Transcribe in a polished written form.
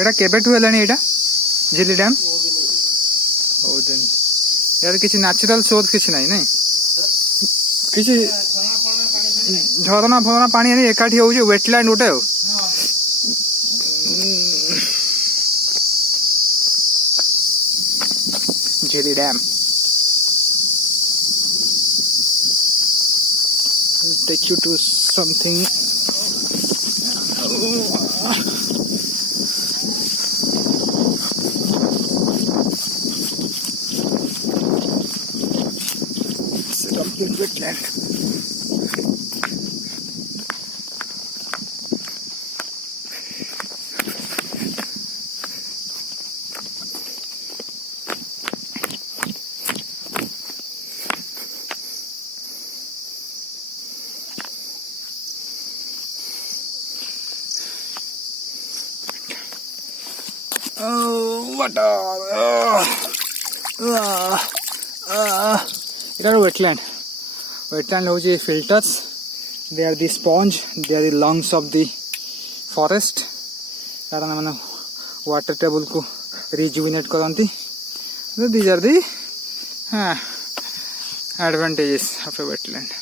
एटा केबेठु हेलानी एटा झिली dam बहुत दिन यार किसी नेचुरल सोर्स किसी नहीं नहीं किसी झरना फरना पानी नहीं एकाठी हो वेटलैंड गोटे हो झिली dam take you to something it's a complete wetland. Water. It are wetland. Wetland hoji filters. They are the sponge. They are the lungs of the forest. कारण माने water table को rejuvenate करंती. So these are the advantages of a wetland.